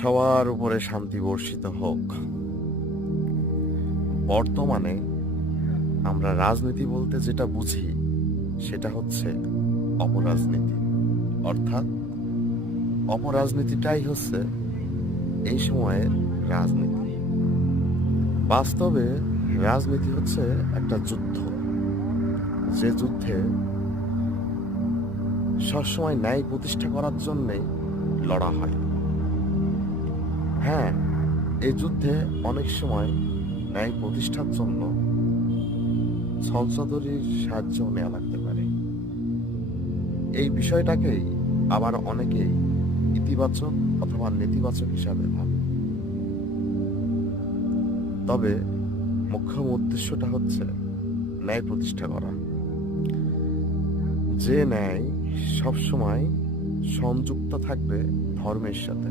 সবার উপরে শান্তি বর্ষিত হোক। বর্তমানে আমরা রাজনীতি বলতে যেটা বুঝি সেটা হচ্ছে অপরাজনীতি, অর্থাৎ অপরাজনীতিটাই হচ্ছে এই সময়ের রাজনীতি। বাস্তবে রাজনীতি হচ্ছে একটা যুদ্ধ, যে যুদ্ধে সবসময় ন্যায় প্রতিষ্ঠা করার জন্যেই লড়া হয়। হ্যাঁ, এই যুদ্ধে অনেক সময় ন্যায় প্রতিষ্ঠার জন্য ছলচাতুরির সাহায্য নেওয়া লাগতে পারে। এই বিষয়টাকেই আবার অনেকেই ইতিবাচক অথবা নেতিবাচক হিসাবে ভাবে। তবে মুখ্য উদ্দেশ্যটা হচ্ছে ন্যায় প্রতিষ্ঠা করা, যে ন্যায় সবসময় সংযুক্ত থাকবে ধর্মের সাথে।